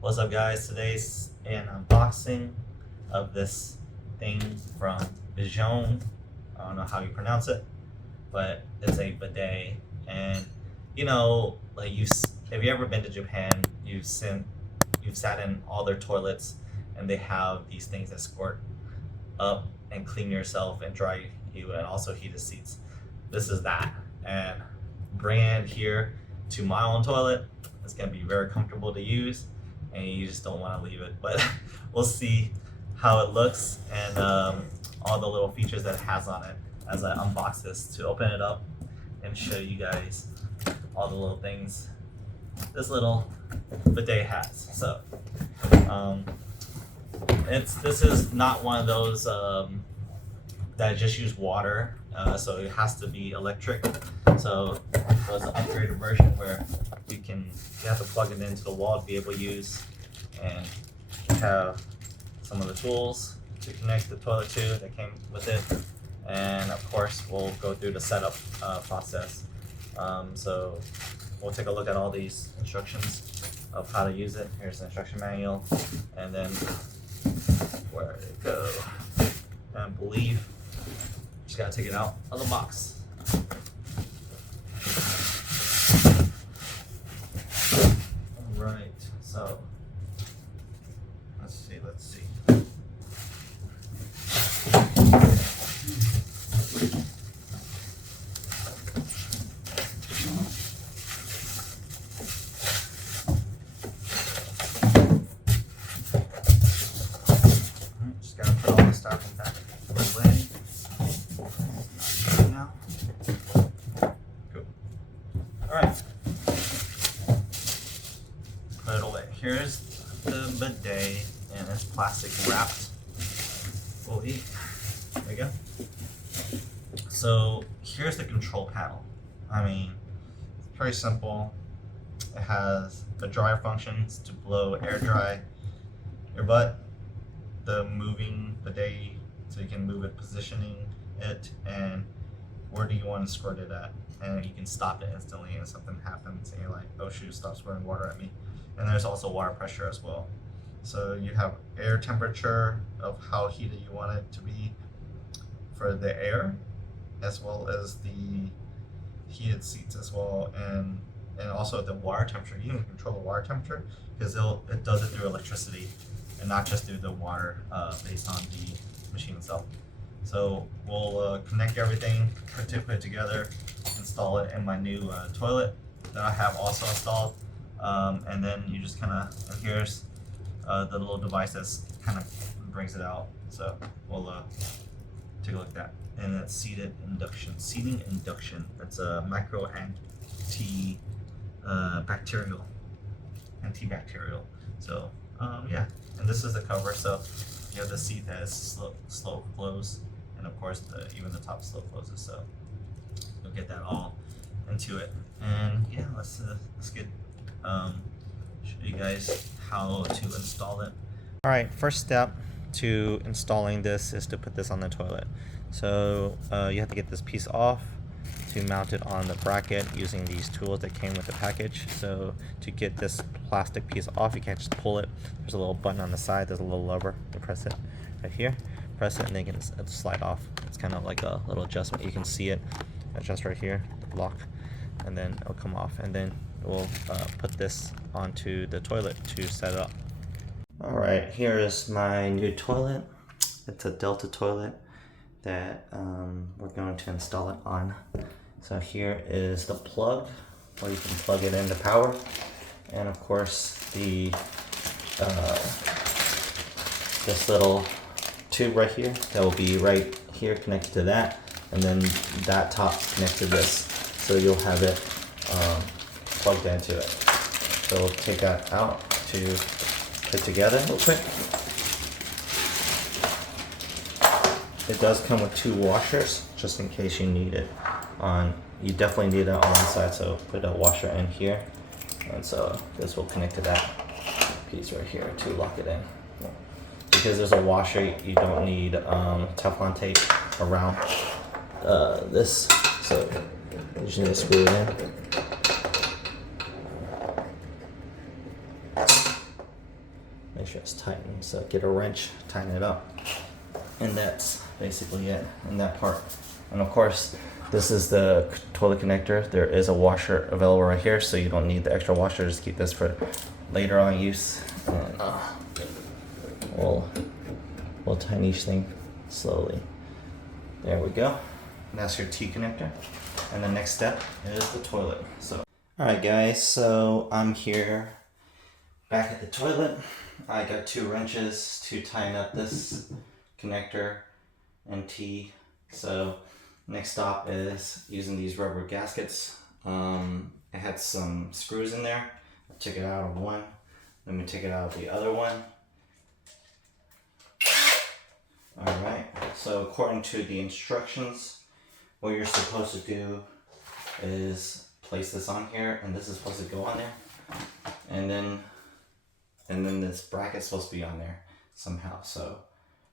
What's up, guys? Today's an unboxing of this thing from Bejoan. I don't know how you pronounce it, but it's a bidet. And like have you ever been to Japan? You've sat in all their toilets, and they have these things that squirt up and clean yourself and dry you, and also heat the seats. This is that, and bring it here to my own toilet. It's gonna be very comfortable to use, and you just don't want to leave it. But we'll see how it looks and all the little features that it has on it as I unbox this to open it up and show you guys all the little things this little bidet has. So this is not one of those that just use water, so it has to be electric. So there's an upgraded version where you have to plug it into the wall to be able to use, and have some of the tools to connect the toilet to that came with it. And of course, we'll go through the setup process. So we'll take a look at all these instructions of how to use it. Here's the instruction manual, and then where did it go? I believe just gotta take it out of the box. Alright, so let's see. Just gotta put all the styrofoam back away. Now, cool. Alright. Put it away. Here's the bidet, and it's plastic wrapped fully. There we go. So here's the control panel. I mean, it's pretty simple. It has the dryer functions to blow air dry your butt, the moving bidet so you can move it, positioning it, and where do you want to squirt it at, and you can stop it instantly if something happens and you're like, oh shoot, stop squirting water at me. And there's also water pressure as well. So you have air temperature of how heated you want it to be for the air, as well as the heated seats as well, and also the water temperature. You can control the water temperature because it does it through electricity and not just through the water based on the machine itself. So we'll connect everything, put it together, install it in my new toilet that I have also installed, and then you just kind of, here's the little device that's kind of brings it out. So we'll take a look at that. And it's seating induction. It's a micro antibacterial. So yeah, and this is the cover. So you have the seat that is slow close, and of course even the top slow closes. So you'll get that all into it. And yeah, let's get show you guys how to install it. All right, first step to installing this is to put this on the toilet. So you have to get this piece off to mount it on the bracket using these tools that came with the package. So to get this plastic piece off, you can't just pull it. There's a little button on the side. There's a little lever. You press it right here. Press it, and then you can slide off. It's kind of like a little adjustment. You can see it adjust right here, lock, and then it'll come off. And then we'll put this onto the toilet to set it up. All right, here is my new toilet. It's a Delta toilet that we're going to install it on. So here is the plug where you can plug it into power, and of course the this little tube right here that will be right here connected to that, and then that top connected to this, so you'll have it plugged into it. So we'll take that out to put together real quick. It does come with 2 washers, just in case you need it on. You definitely need it on one side, so put a washer in here, and so this will connect to that piece right here to lock it in. Because there's a washer, you don't need Teflon tape around this, so you just need to screw it in. make sure it's tightened. So get a wrench, tighten it up. And that's basically it in that part. And of course, this is the toilet connector. There is a washer available right here, so you don't need the extra washer. Just keep this for later on use. And we'll tighten each thing slowly. There we go. And that's your T connector. And the next step is the toilet. So, all right, guys. So I'm here back at the toilet. I got 2 wrenches to tighten up this connector and T. So next stop is using these rubber gaskets. I had some screws in there. I took it out of one. Let me take it out of the other one. Alright, so according to the instructions, what you're supposed to do is place this on here, and this is supposed to go on there. And then this bracket's supposed to be on there somehow. So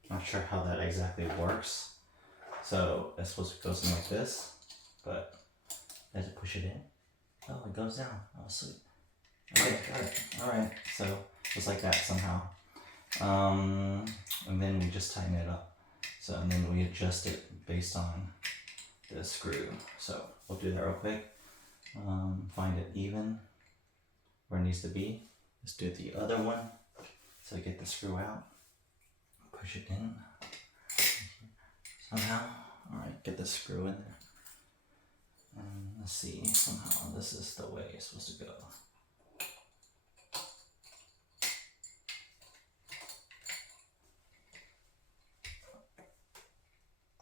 I'm not sure how that exactly works. So it's supposed to go something like this, but I have to push it in. Oh, it goes down. Oh, sweet. Okay, got it. Alright, so it's like that somehow. And then we just tighten it up. So, and then we adjust it based on the screw. So we'll do that real quick. Find it even where it needs to be. Let's do the other one. So get the screw out. Push it in. Somehow. Alright, get the screw in there. And let's see, somehow this is the way it's supposed to go.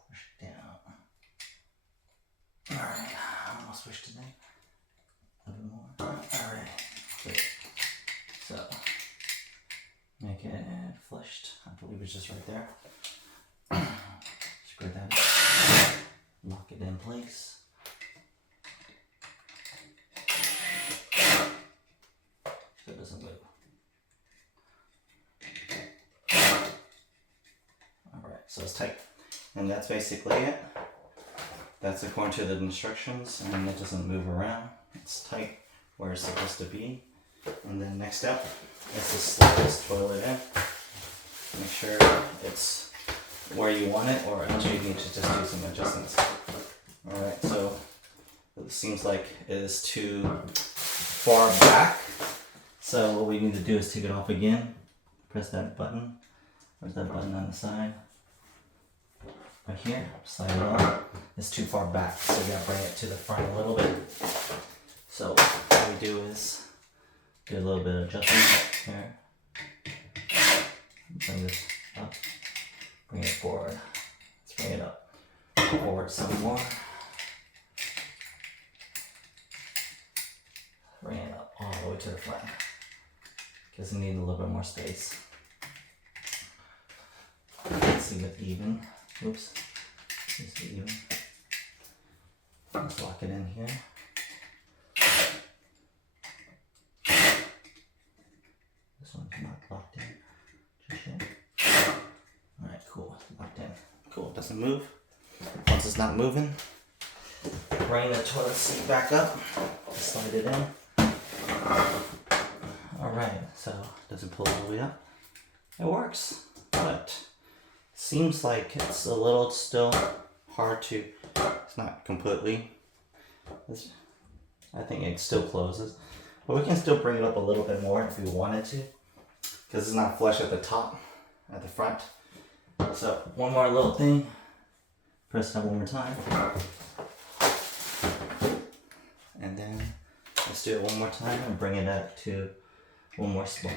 Push it down. Alright, almost pushed it in. A little bit more. Alright, good. So, make it flushed. I believe it's just right there. Screw that in. Lock it in place. So it doesn't move. Alright, so it's tight. And that's basically it. That's according to the instructions, and it doesn't move around. It's tight where it's supposed to be. And then next step is to slide this toilet in. Make sure it's where you want it, or else you need to just do some adjustments. Alright, so it seems like it is too far back. So what we need to do is take it off again. Press that button. Where's that button on the side? Right here. Slide it on. It's too far back, so we gotta bring it to the front a little bit. So what we do is do a little bit of adjustment here. Bring this up. Bring it forward. Let's bring it up. Forward some more. Bring it up all the way to the front. Because we need a little bit more space. Let's see with even. Oops. Let's see even. Let's lock it in here. This one's not locked in just yet. Alright, cool. Locked in. Cool. Doesn't move. Once it's not moving, bring the toilet seat back up. Slide it in. Alright, so doesn't pull all the way up. It works, but seems like it's a little still hard to, it's not completely, I think it still closes, but we can still bring it up a little bit more if we wanted to, because it's not flush at the top, at the front. So one more little thing, press that one more time, and then let's do it one more time and bring it up to one more spot.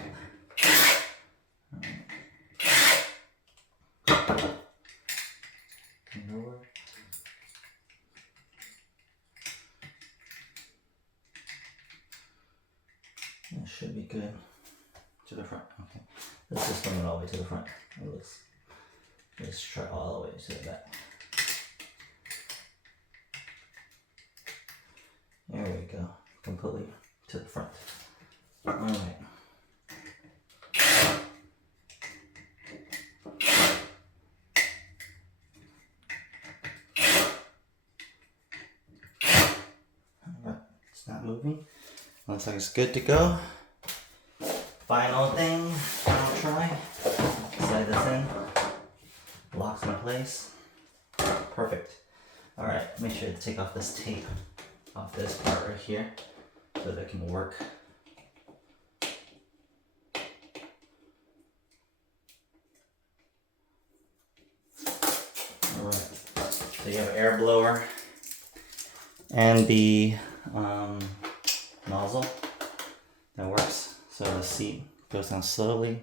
Over. That should be good. To the front. Okay. Let's just bring it all the way to the front. Let's try all the way to the back. There we go. Completely to the front. Alright. It's not moving. Looks like it's good to go. Final thing, final try. Slide this in. Locks in place. Perfect. Alright, make sure to take off this tape off this part right here so that it can work. Alright, so you have an air blower and the nozzle that works. So the seat goes down slowly.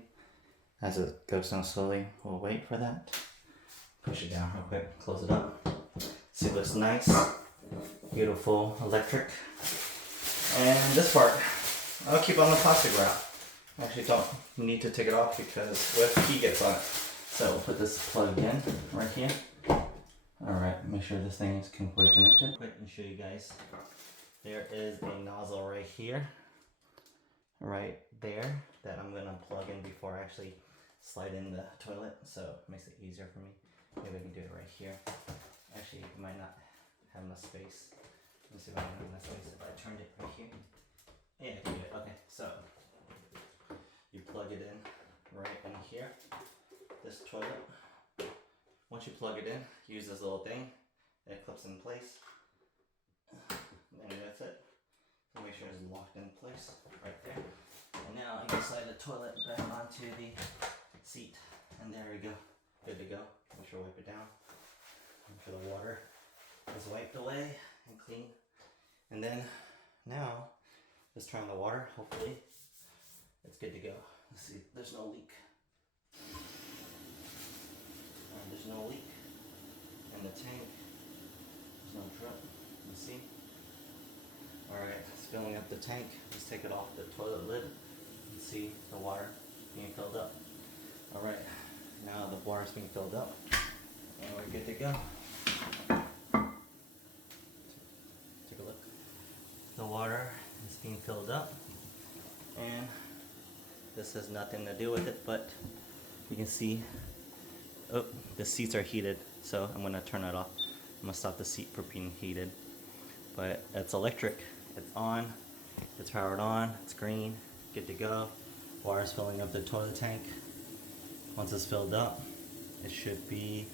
As it goes down slowly, we'll wait for that. Push it down real quick, close it up. See, it looks nice, beautiful, electric. And this part, I'll keep on the plastic wrap. Actually, don't need to take it off because what if he gets on it? So we'll put this plug in right here. Alright, make sure this thing is completely connected. Quick and show you guys. There is a nozzle right here, right there, that I'm gonna plug in before I actually slide in the toilet, so it makes it easier for me. Maybe I can do it right here. Actually, it might not have enough space. Let me see if I have enough space if I turned it right here. Yeah, I can do it. Okay, so you plug it in right in here, this toilet. Once you plug it in, use this little thing. It clips in place. And that's it. So make sure it's locked in place right there. And now you can slide the toilet back onto the seat. And there we go. Good to go. Make sure to wipe it down. Make sure the water is wiped away and clean. And then now, let's turn on the water. Hopefully, it's good to go. Let's see. There's no leak. There's no leak in the tank. There's no drip. You see? Alright, it's filling up the tank. Let's take it off the toilet lid and see the water being filled up. Alright, now the water's being filled up and we're good to go. Take a look. The water is being filled up and this has nothing to do with it, but you can see, oh, the seats are heated, so I'm gonna turn it off. I'm gonna stop the seat from being heated. But it's electric, it's on, it's powered on, it's green, good to go. Water's filling up the toilet tank. Once it's filled up, it should be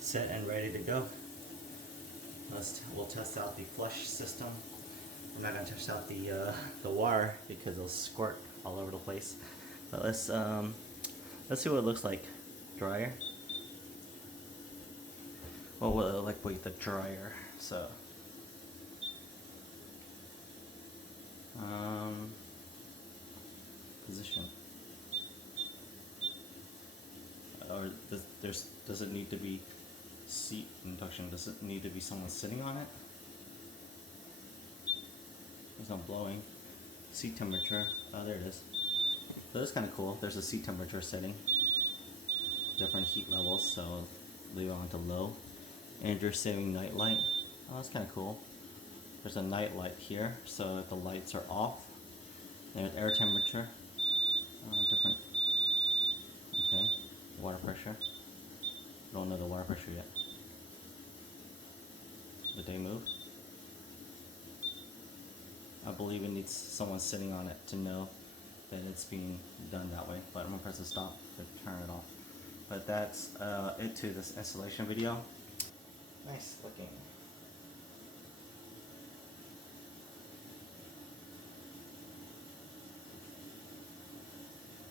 set and ready to go. We'll test out the flush system. I'm not gonna test out the water because it'll squirt all over the place. But let's see what it looks like. Dryer. What will it look like with the dryer? So position. Or does it need to be seat induction? Does it need to be someone sitting on it? There's no blowing. Seat temperature. Oh, there it is. So that's kind of cool. There's a seat temperature setting. Different heat levels, so leave it on to low. Energy saving night light. Oh, that's kind of cool. There's a night light here, so if the lights are off. There's air temperature. Different. Okay. Water pressure. Don't know the water pressure yet. Did they move? I believe it needs someone sitting on it to know that it's being done that way. But I'm gonna press the stop to turn it off. But that's it to this installation video. Nice looking.